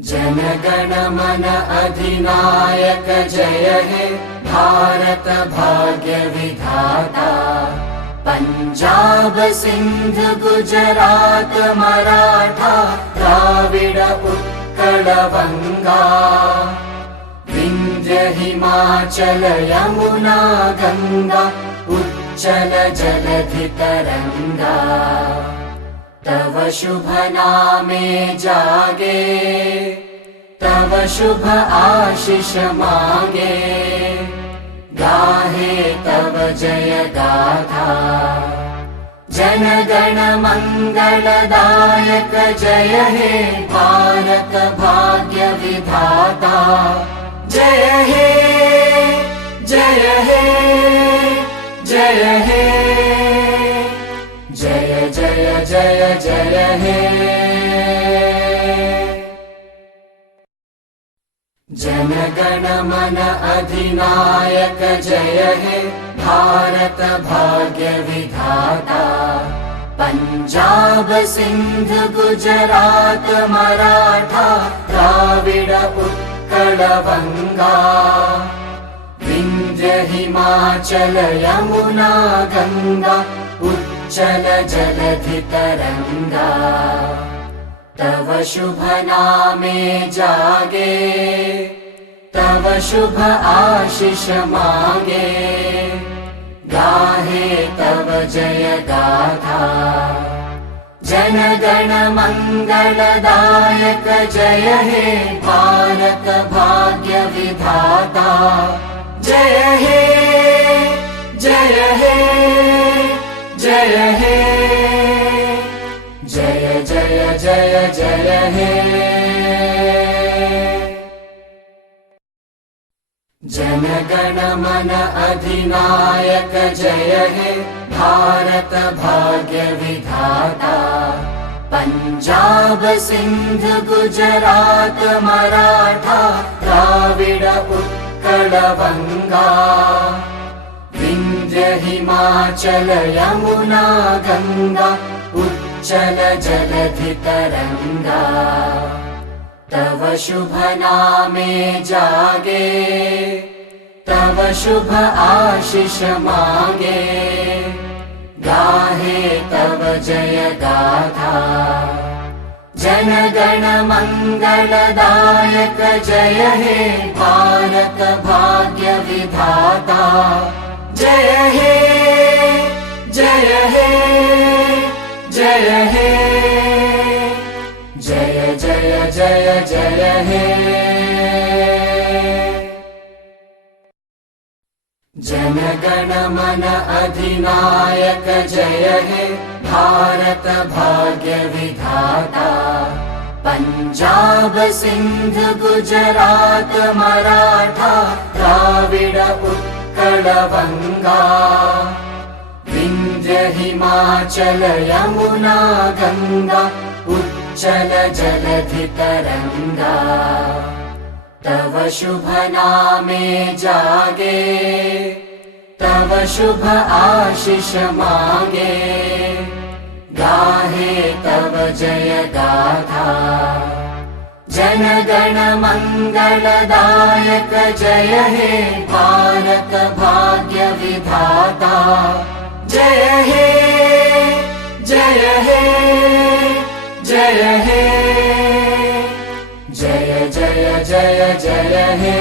जन गण मन अधिनायक जय हे भारत भाग्य विधाता। पंजाब सिंध गुजरात मराठा द्राविड उत्कल बंगा। विंध्य हिमाचल यमुना गंगा उच्चल जलधि तरंगा। तव शुभ नामे जागे तव शुभ आशीष मांगे। गाहे तव जय गाथा जन गण मंगलदायक जय हे भारत भाग्य विधाता। जय हे जय हे जय हे जय जय जय जय हे। जन गण मन अधिनायक जय हे भारत भाग्य विधाता। पंजाब सिंध गुजरात मराठा द्राविड उत्कल बंगा। विंध्य हिमाचल यमुना गंगा उच्चल जलधि तरंगा। तव शुभ नामे जागे तव शुभ आशीष मांगे। गाहे तव जय गाथा जन गण मंगलदायक जय हे भारत भाग्य विधाता। जय हे जय हे जय हे जय जय जय जय हे। जन गण मन अधिनायक जय हे भारत भाग्य विधाता। पंजाब सिंध गुजरात मराठा द्राविड उत्कल बंगा। विंध्य हिमाचल यमुना गंगा उच्चल जलधि तरंगा। तव शुभ नामे जागे तव शुभ आशीष मांगे। गाहे तव जय गाथा जन गण मंगलदायक जय हे भारत भाग्य विधाता। जय हे जय हे जय हे जय जय जय जय हे। जन गण मन अधिनायक जय हे भारत भाग्य विधाता। पंजाब सिंध गुजरात मराठा द्राविड उत्कल बंगा। विंध्य हिमाचल यमुना गंगा उच्चल जलधि तरंगा। तव शुभ नामे जागे तव शुभ आशीष मांगे। गाहे तव जय गाथा जन गण मंगलदायक जय हे भारत भाग्य विधाता। जय हे जय हे जय हे जय जय जय जय हे।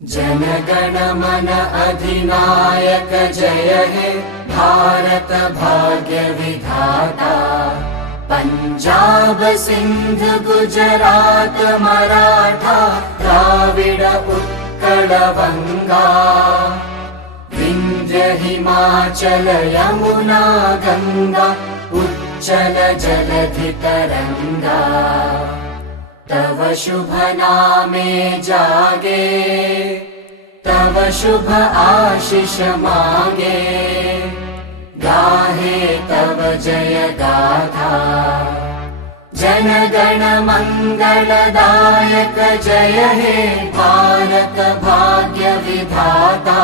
जन गण मन अधिनायक जय हे भारत भाग्य विधाता। पंजाब सिंध गुजरात मराठा द्राविड उत्कल बंगा। विंध्य हिमाचल यमुना गंगा उच्चल जलधि तरंगा। तव शुभ नामे जागे तव शुभ आशीष मांगे। गाहे तव जय गाथा जन गण मंगलदायक जय हे भारत भाग्य विधाता।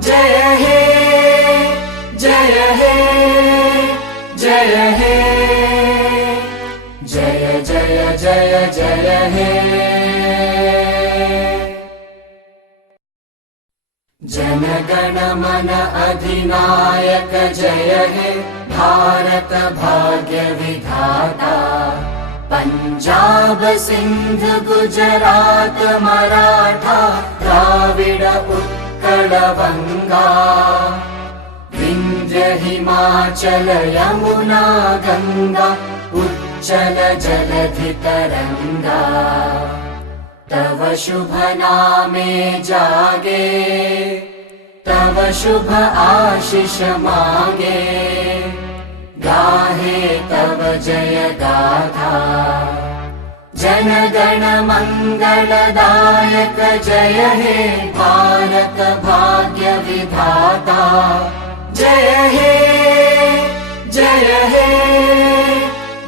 जय हे जय हे जय हे जय जय हे। जन गण मन अधिनायक जय हे, भारत भाग्य विधाता। पंजाब सिंध गुजरात मराठा, द्राविड उत्कल बंगा। विंध्य हिमाचल यमुना गंगा, उच्चल जलधि तरंगा। तव शुभ नामे जागे, तव शुभ आशीष मांगे। गाहे तव जय गाथा, जन गण मंगलदायक जय हे, भारत भाग्य विधाता। जय हे जय हे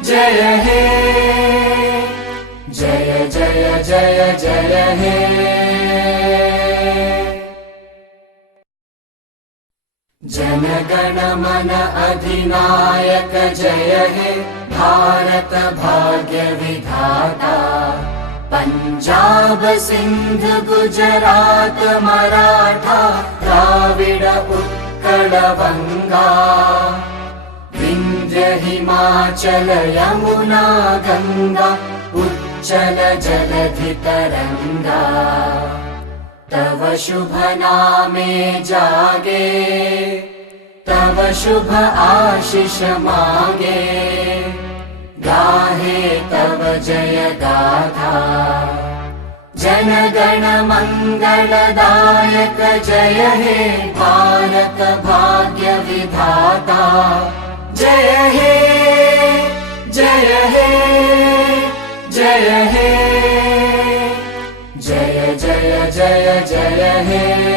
जय हे, जय जय जय जय हे। जन गण मन अधिनायक जय हे, भारत भाग्य विधाता। पंजाब सिंध गुजरात मराठा, द्राविड उत्कल बंगा। विंध्य हिमाचल यमुना गंगा, उच्चल जलधि तरंगा। तव शुभ नामे जागे, तव शुभ आशीष मांगे। गाहे तव जय गाथा, जन गण मंगलदायक जय हे, भारत भाग्य विधाता। जय हे जय हे जय हे, जय जय जय जय हे।